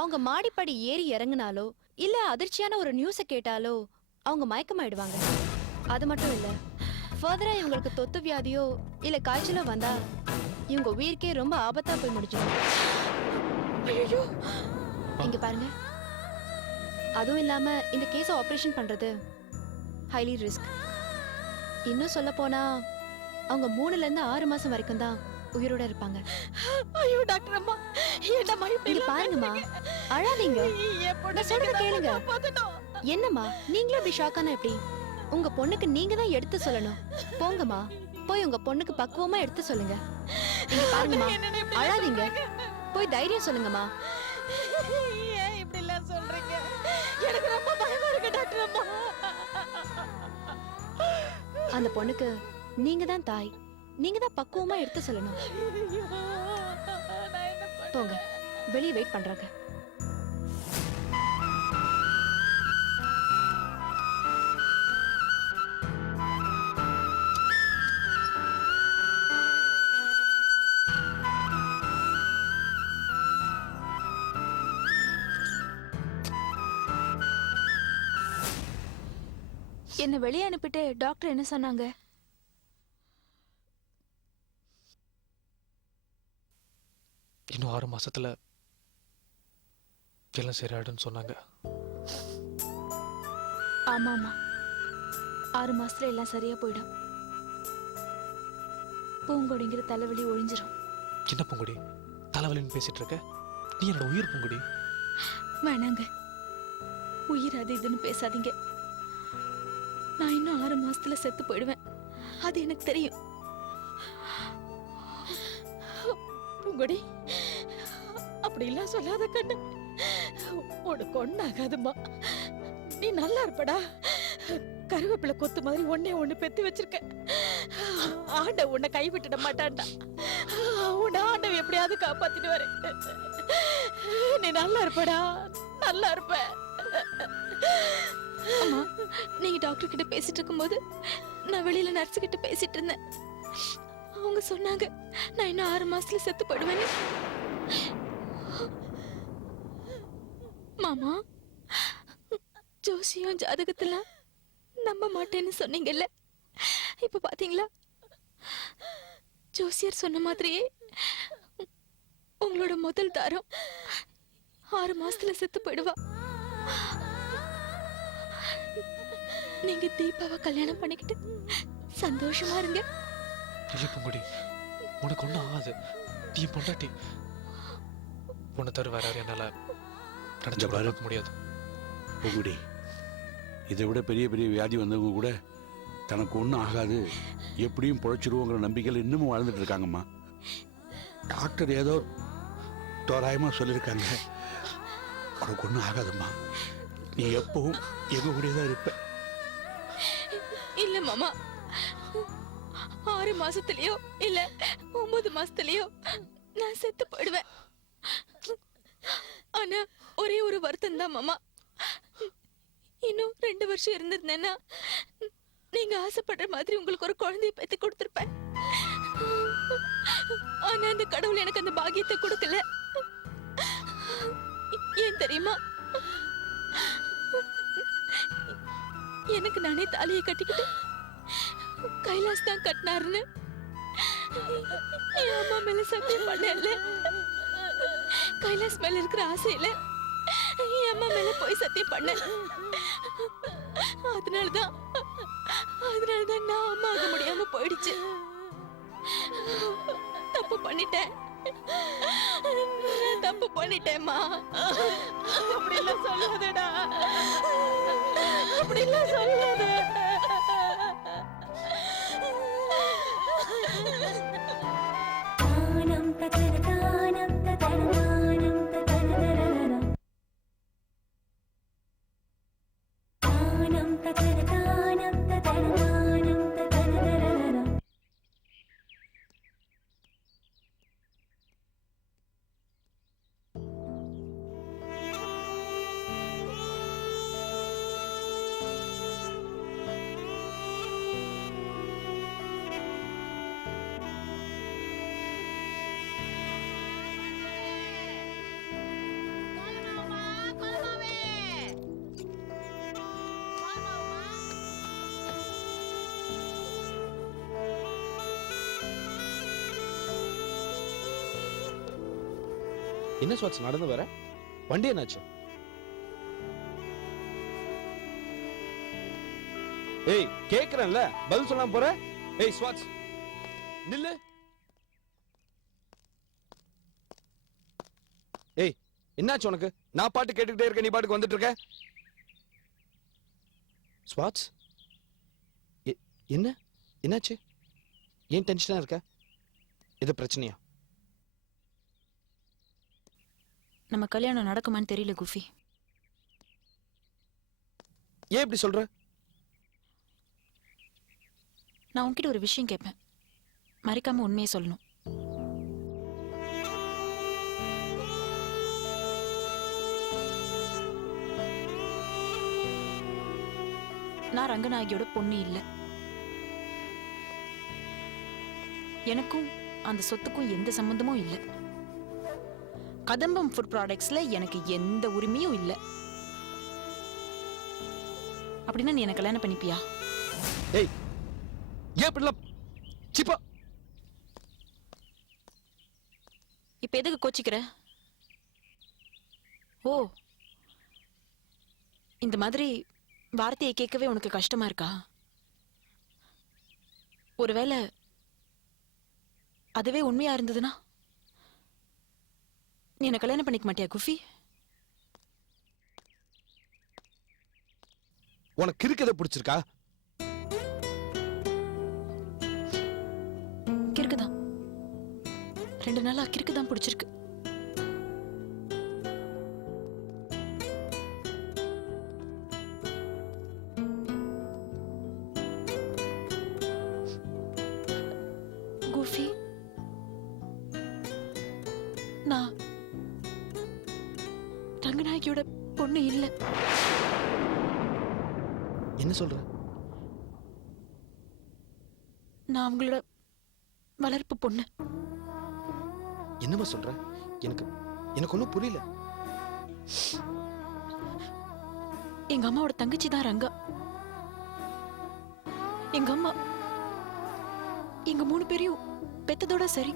அவங்க மாடிப்படி ஏறி இறங்குனாலோ இல்ல அதிர்ச்சியான ஒரு நியூஸ கேட்டாலோ அவங்க மயக்கமாயிடுவாங்க. அது மட்டும் இல்ல, ஃபர்தரா இவங்களுக்கு தொத்து வியாதியோ இல்ல காய்ச்சலோ வந்தா இவங்க உயிருக்கே ரொம்ப ஆபத்தா போய் முடிஞ்சிடும். ஐயோ, இங்க பாருங்க, அதுவும் இல்லாம இந்த கேஸ ஆபரேஷன் பண்றது ஹைலி ரிஸ்க். இன்னும் சொல்ல போனா அவங்க 3ல இருந்து 6 மாசம் வரைக்கும் தான் உயிரோட இருப்பாங்க. ஐயோ டாக்டர் அம்மா, என்னம்மா இப்படி இங்க பாருங்கம்மா, அழாதீங்க, நான் சொல்றத கேளுங்க. என்னம்மா நீங்களும் இப்படி ஷாக்கானா எப்படி? உங்க பொண்ணுக்கு நீங்க தான் எடுத்து சொல்லணும். போங்கம்மா, போய் உங்க பொண்ணுக்கு பக்குவமா எடுத்து சொல்லுங்க. இங்க பாருங்கம்மா, அழாதீங்க, போய் தைரியம் சொல்லுங்கம்மா. ஏன் இப்படி எல்லாம் சொல்றீங்க? எனக்கு ரொம்ப பயமா இருக்கு டாக்டர் அம்மா. அந்த பொண்ணுக்கு நீங்க தான் தாய், நீங்க தான் பக்குவமா எடுத்து சொல்லணும். ஐயோ, நான் என்ன பண்ண? போங்க, வெளியே வெயிட் பண்றாங்க. என்ன வெளியே அனுப்பிட்டு டாக்டர் என்ன சொன்னாங்க? இன்னும் 6 மாசத்துல எல்லாம் சரியாயிடும்னு சொன்னாங்க. ஆமாமா, 6 மாசத்துல எல்லாம் சரியா போயிடும். பூங்கொடிங்கிற தலைவலி ஒழிஞ்சிரும். சின்ன பூங்குடி, தலைவலின்னு பேசிட்டு இருக்க? நீ என்னோட உயிர் பூங்குடி. வேணாங்க, உயிர் அது இதுன்னு பேசாதீங்க. நான் இன்னும் 6 மாசத்துல செத்து போயிடுவேன், அது எனக்கு தெரியும். பூங்கொடி, அப்படி எல்லாம் சொல்லாத கண்ணு. உனக்கு ஒண்ணாகாதும்மா, நீ நல்லா இருப்படா. கருவேப்பிலை கொத்து மாதிரி ஒண்ணு பெத்து வச்சிருக்க. ஆண்ட உன்னை கைவிட்டுட மாட்டான்டா. உன்னை ஆண்டவ எப்படியாவது காப்பாத்திட்டு வர. நீ நல்லா இருப்படா, நல்லா இருப்ப. அம்மா, நீங்க டாக்டர் கிட்ட பேசிட்டு இருக்கும்போது நான் வெளியில நர்ஸ் கிட்ட பேசிட்டு இருந்தேன். அவங்க சொன்னாங்க நான் இன்னும் 6 மாசத்துல செத்து போயிடுவேன்னு. மாமா, ஜோசியம் ஜாதகத்தெல்லாம் நம்ப மாட்டேன்னு சொன்னீங்கல்ல, இப்ப பாத்தீங்களா? ஜோசியர் சொன்ன மாதிரியே உங்களோட முதல் தாரம் 6 மாசத்துல செத்து போயிடுவா. நீங்க தீபாவை கல்யாணம் பண்ணிக்கிட்டு சந்தோஷமா இருங்க. இல்லை பூங்குடி, உனக்கு ஒன்றும் ஆகாது. நீ பொண்டாட்டி. உன்னை தவிர வேற யாரும் என்னால நினைச்சு பார்க்க முடியாது. பூங்குடி, இதை விட பெரிய பெரிய வியாதி வந்தவங்க கூட தனக்கு ஒன்றும் ஆகாது, எப்படியும் பொழைச்சிருவோங்கிற நம்பிக்கையில் இன்னமும் வாழ்ந்துட்டு இருக்காங்கம்மா. டாக்டர் ஏதோ தோராயமாக சொல்லியிருக்காங்க, உனக்கு ஒன்றும் ஆகாதம்மா, நீ எப்பவும் எங்க கூடயே தான் இருப்ப. இல்ல மாமா, 6 மாசத்துலயோ இல்ல 9 மாசத்துலயோ நான் செத்து போயிடுவேன். ஆனா ஒரே ஒரு வருத்தம் தான் மாமா, இன்னும் 2 வருஷம் இருந்திருந்தேன்னா நீங்க ஆசைப்படுற மாதிரி உங்களுக்கு ஒரு குழந்தைய பெத்து கொடுத்திருப்பேன். ஆனா அந்த கடவுள் எனக்கு அந்த பாக்கியத்தை கொடுக்கல. ஏன் தெரியுமா? எனக்கு நானே தாலியை கட்டிக்கிட்டு கைலாஸ் தான் கட்டினாருன்னு என் அம்மா மேல சத்தியம் பண்ணல. கைலாஸ் மேல இருக்கிற ஆசையில என் அம்மா மேல போய் சத்தியம் பண்ண. அதனாலதான் நான் அம்மா ஆக முடியாம போயிடுச்சு. தப்பு பண்ணிட்டேன், தப்பு பண்ணிட்டேம்மா. அப்படிலாம் சொல்லாதடா, அப்படிலாம் சொல்லாத. என்ன ஸ்வாட்ஸ் நடந்து வர? வண்டி என்னாச்சு? ஏய் கேக்குறேன்ல, பதில் சொல்லாம போற? ஏய் ஸ்வாட்ஸ் நில்லு. ஏய் என்னாச்சு உனக்கு? நான் பாட்டு கேட்டுக்கிட்டே இருக்க, நீ பாட்டுக்கு வந்துட்டு இருக்க. ஸ்வாட்ஸ் என்ன என்னாச்சு? ஏன் டென்ஷனா இருக்க? இது பிரச்சனையா? நம்ம கல்யாணம் நடக்குமான்னு தெரியல குஃபி. ஏன் இப்படி சொல்ற? நான் உன்கிட்ட ஒரு விஷயம் கேட்பேன், மறைக்காம உண்மையை சொல்லணும். நான் ரங்கநாயகியோட பொண்ணு இல்ல. எனக்கும் அந்த சொத்துக்கும் எந்த சம்பந்தமும் இல்ல. கதம்பம் ஃபுட் ப்ராடக்ட்ஸ்ல எனக்கு எந்த உரிமையும் இல்ல. அப்படின்னா நீ எனக்கு கல்யாணம் பண்ணிப்பியா? ஏய் ஏன் இப்படிலாம் சிப்பா? இப்ப எதுக்கு கோச்சிக்கிற? ஓ, இந்த மாதிரி வார்த்தையை கேட்கவே உனக்கு கஷ்டமா இருக்கா? ஒருவேளை அதுவே உண்மையா இருந்ததுன்னா நீ என்ன கல்யாணம் பண்ணிக்க மாட்டியா குஃபி? உனக்கு இருக்கதை பிடிச்சிருக்கா? கிறுக்குதான். 2 நாளா கிறுக்குதான் பிடிச்சிருக்கு. குஃபி, நான் ரங்கநாயகியோட பொண்ணு இல்ல. என்ன சொல்ற? நான் அவங்களோட வளர்ப்பு பொண்ணு. என்னமா சொல்ற? எனக்கு எனக்கு ஒன்றும் புரியல. எங்க அம்மாவோட தங்கச்சி தான் ரங்கா. எங்க அம்மா எங்க 3 பேரையும் பெத்ததோட சரி,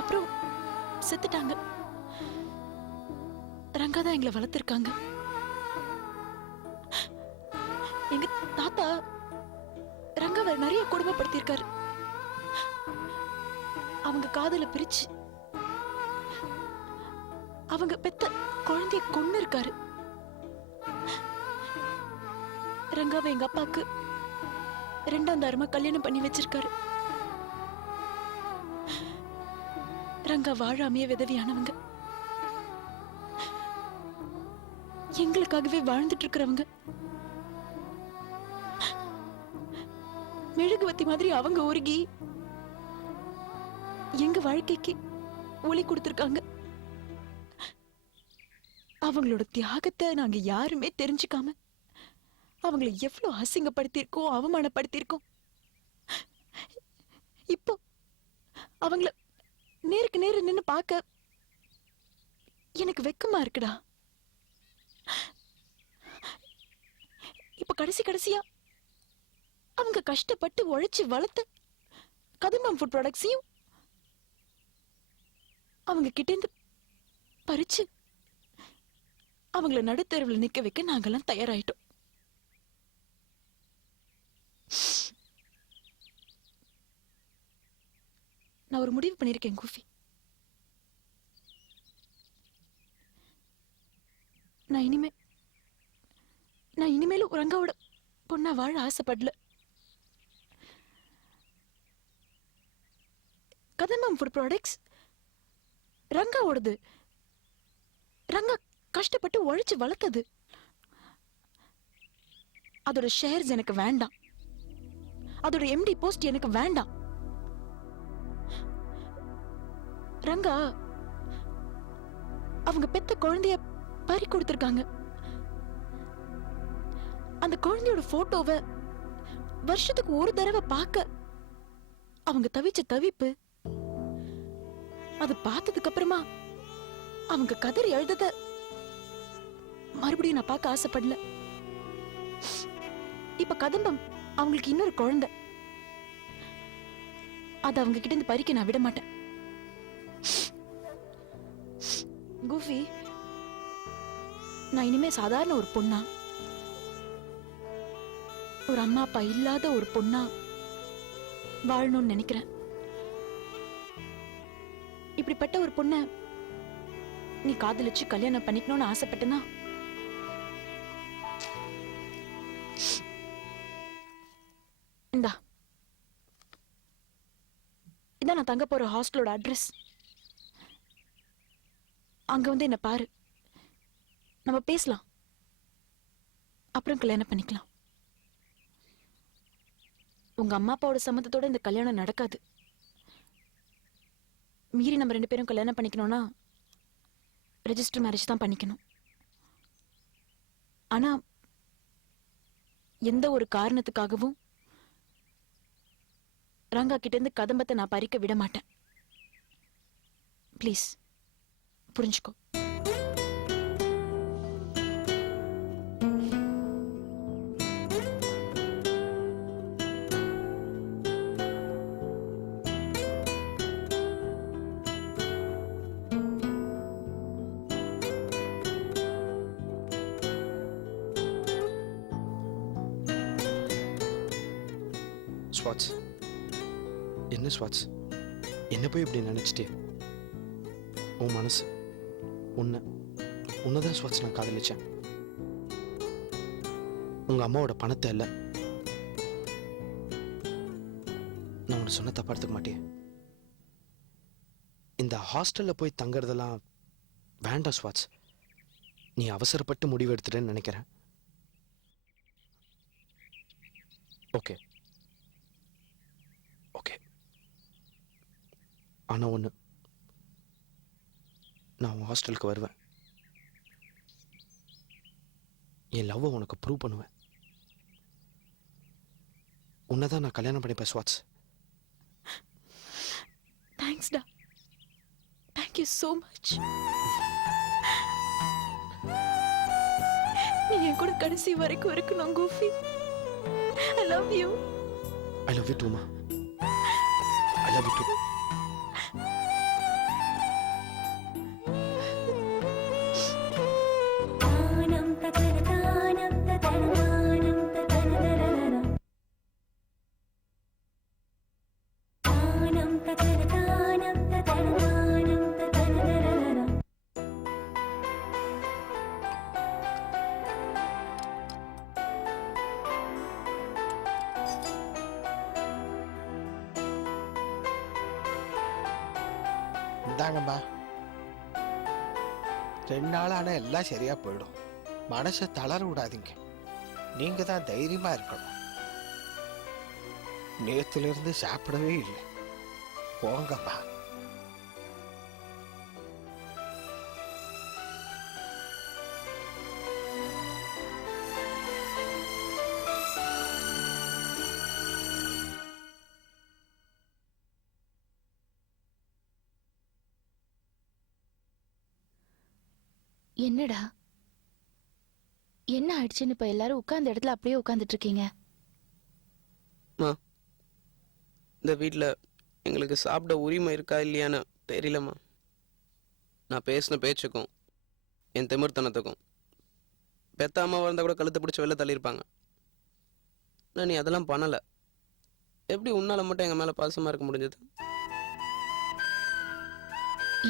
அப்புறம் செத்துட்டாங்க. ரங்கா தான் எங்களை வளர்த்திருக்காங்க. எங்க தாத்தா ரங்காவை நிறைய கொடுமைப்படுத்தியிருக்காரு. அவங்க காதல பிரிச்சு அவங்க பெத்த குழந்தைய கொன்னு இருக்காரு. ரங்காவை எங்க அப்பாக்கு 2ஆம் தாரமா கல்யாணம் பண்ணி வச்சிருக்காரு. ரங்கா வாழாமைய விதவியானவங்க, எங்களுக்காகவே வாழ்ந்துட்டு இருக்கிறவங்க. மெழுகுவத்தி மாதிரி அவங்க உருகி எங்க வாழ்க்கைக்கு ஒளி கொடுத்திருக்காங்க. அவங்களோட தியாகத்தை நாங்க யாருமே தெரிஞ்சுக்காம அவங்களை எவ்வளவு அசிங்கப்படுத்தியிருக்கோம், அவமானப்படுத்தியிருக்கோம். இப்போ அவங்கள நேருக்கு நேரு நின்னு பார்க்க எனக்கு வெக்கமா இருக்குடா. இப்ப கடைசியா அவங்க கஷ்டப்பட்டு உழைச்சு வளர்த்த கதம்பம் ஃபுட் ப்ராடக்ட்ஸையும் அவங்க கிட்டேந்து பறிச்சு அவங்கள நடுத்தெருவில் நிக்க வைக்க நாங்கெல்லாம் தயாராயிட்டோம். நான் ஒரு முடிவு பண்ணிருக்கேன் குஃபி. நான் இனிமேலும் ரங்காவோட பொண்ணா வாழ ஆசைப்படல. கதம்பம் ஃபுட் ப்ராடக்ட்ஸ் ரங்காவோடது. ரங்கா கஷ்டப்பட்டு உழைச்சு வளர்த்தது. அதோட ஷேர்ஸ் எனக்கு வேண்டாம். அதோட எம்டி போஸ்ட் எனக்கு வேண்டாம். ரங்கா அவங்க பெத்த குழந்தைய பறி கொடுத்திருக்காங்க. அந்த குழந்தையோட போட்டோவை வருஷத்துக்கு ஒரு தடவை பார்க்க அவங்க தவிச்ச தவிப்பு, அது பார்த்ததுக்கு அப்புறமா அவங்க கதறி எழுதத மறுபடியும் நான் பார்க்க ஆசைப்படல. இப்ப கதம்பம் அவங்களுக்கு இன்னொரு குழந்தை. அதை அவங்க கிட்ட இருந்து பறிக்க நான் விட மாட்டேன். கோஃபி, நான் இனிமே சாதாரண ஒரு பொண்ணா, ஒரு அம்மா அப்பா இல்லாத ஒரு பொண்ணா வாழணும்னு நினைக்கிறேன். இப்படிப்பட்ட ஒரு பொண்ண நீ காதலிச்சு கல்யாணம் பண்ணிக்கணும்னு ஆசைப்பட்டனா, இந்தா இதான் நான் தங்க போற ஹாஸ்டலோட அட்ரஸ். அங்க வந்து என்ன பாரு, நம்ம பேசலாம், அப்புறம் கல்யாணம் பண்ணிக்கலாம். உங்க அம்மா அப்பாவோட சம்மதத்தோட இந்த கல்யாணம் நடக்காது. மீறி நம்ம 2 பேரும் கல்யாணம் பண்ணிக்கணும்னா ரெஜிஸ்டர் மேரேஜ் தான் பண்ணிக்கணும். ஆனா எந்த ஒரு காரணத்துக்காகவும் ரங்கா கிட்ட இருந்து கதம்பத்தை நான் பறிக்க விட மாட்டேன். ப்ளீஸ் புரிஞ்சுக்கோ. ஸ்வாட்ஸ், என்ன ஸ்வாட்ஸ், என்ன போய் இப்படி நினைச்சிட்டே? உன் மனசு உன்னதான் ஸ்வாட்ஸ் நான் காதலிச்சேன். உங்க அம்மாவோட பணத்தை இல்ல. நான் உன்னை சொன்ன தப்பா எடுத்துக்க மாட்டேன். இந்த ஹாஸ்டல்ல போய் தங்கறதெல்லாம் வேண்டாம் ஸ்வாட்ஸ். நீ அவசரப்பட்டு முடிவு எடுத்துட்டேன்னு நினைக்கிறேன். ஓகே ஓகே, ஆனா ஒண்ணு, நான் உன் ஹாஸ்டலுக்கு வருவேன். என் லவ்வை உனக்கு ப்ரூவ் பண்ணுவேன். உன்னதான் நான் கல்யாணம் பண்ணிப்பேன் ஸ்வாட்ஸ். தேங்க்ஸ்டா, தேங்க்யூ ஸோ மச். நீ என் கூட கடைசி வரைக்கும் இருக்கணும் கோஃபி. I love you. I love you too, ma. I love you too. இந்தாங்கம்மா. 2 நாளான எல்லாம் சரியா போயிடும். மனசை தளர விடாதீங்க. நீங்க தான் தைரியமா இருக்கணும். நேத்துல இருந்து சாப்பிடவே இல்லை. போங்கம்மா. என்னடா என்ன ஆயிடுச்சுன்னு இப்ப எல்லாரும் உட்கார்ந்த இடத்துல அப்படியே உட்கார்ந்துட்டு இருக்கீங்க? இந்த வீட்டில் எங்களுக்கு சாப்பிட உரிமை இருக்கா இல்லையான்னு தெரியலம்மா. நான் பேசின பேச்சுக்கும் என் திமிர்த்தனத்துக்கும் பெத்த அம்மாவாக இருந்தால் கூட கழுத்தை பிடிச்சி வெளில தள்ளியிருப்பாங்க. ஆனால் நீ அதெல்லாம் பண்ணலை. எப்படி உன்னால் மட்டும் எங்கள் மேலே பாசமாக இருக்க முடிஞ்சது?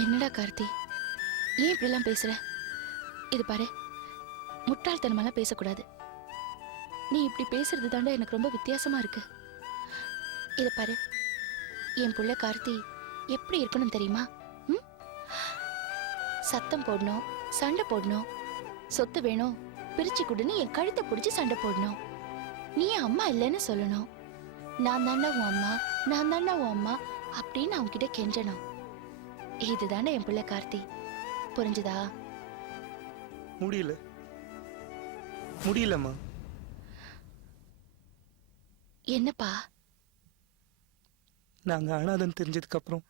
என்னடா கார்த்தி, ஏன் இப்படிலாம் பேசுற? இது பாரு, முட்டாள்தனமெல்லாம் பேசக்கூடாது. நீ இப்படி பேசுறது தாண்டா எனக்கு ரொம்ப வித்தியாசமா இருக்கு. இத பாரு, என் புள்ள கார்த்தி எப்படி இருக்கணும் தெரியுமா? சத்தம் போடணும், சண்டை போடணும், சொத்து வேணும் பிரிச்சு கொடுன்னு என் கழுத்தை பிடிச்சி சண்டை போடணும். நீ என் அம்மா இல்லைன்னு சொல்லணும். நான் தாண்டா உன் அம்மா, நான் தாண்டா உன் அம்மா அப்படின்னு அவங்க கிட்ட கெஞ்சணும். இதுதானே என் புள்ள கார்த்தி. புரிஞ்சுதா? முடியலம்மா. என்னப்பா? நாங்க அனாதன் தெரிஞ்சதுக்கு அப்புறம்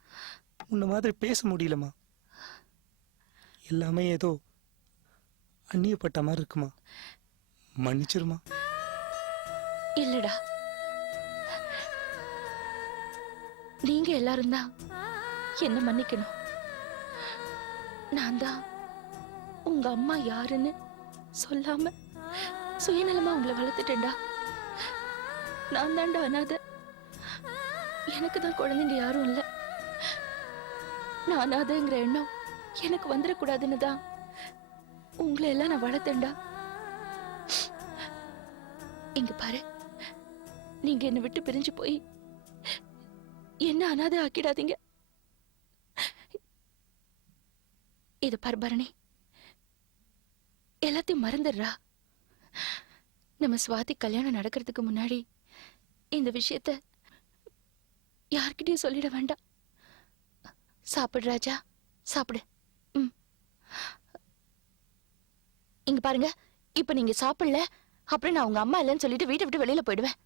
உன்ன மாதிரி பேச முடியலம்மா. எல்லாமே ஏதோ அந்நியப்பட்ட மாதிரி இருக்குமா. மன்னிச்சிருமா. இல்லடா, நீங்க எல்லாரும் தான் என்ன மன்னிக்கணும். நான் தான் உங்க அம்மா யாருன்னு சொல்லாம சுயநலமா உங்களை வளர்த்துட்டேன்டா. நான் தான்டா அனாதை. எனக்கு தான் குழந்தைங்க யாரும் இல்ல. நான் அனாதைங்கிற எண்ணம் எனக்கு வந்துடக்கூடாதுன்னு தான் உங்களை எல்லாம் நான் வளர்த்தேன்டா. இங்க பாரு, நீங்க என்னை விட்டு பிரிஞ்சு போய் என்ன அனாதை ஆக்கிடாதீங்க. இது பாரு பரணி, எல்லாத்தையும் மறந்துடுறா. நம்ம சுவாதி கல்யாணம் நடக்கிறதுக்கு முன்னாடி இந்த விஷயத்த யார்கிட்டயும் சொல்லிட வேண்டாம். சாப்பிடு ராஜா, சாப்பிடு. இங்க பாருங்க, இப்ப நீங்க சாப்பிடல, அப்புறம் நான் உங்க அம்மா இல்லைன்னு சொல்லிட்டு வீட்டை விட்டு வெளியில போயிடுவேன்.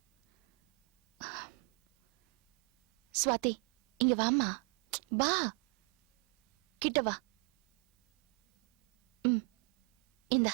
சுவாதி, இங்க வாம்மா, வா, கிட்ட வா. இந்தா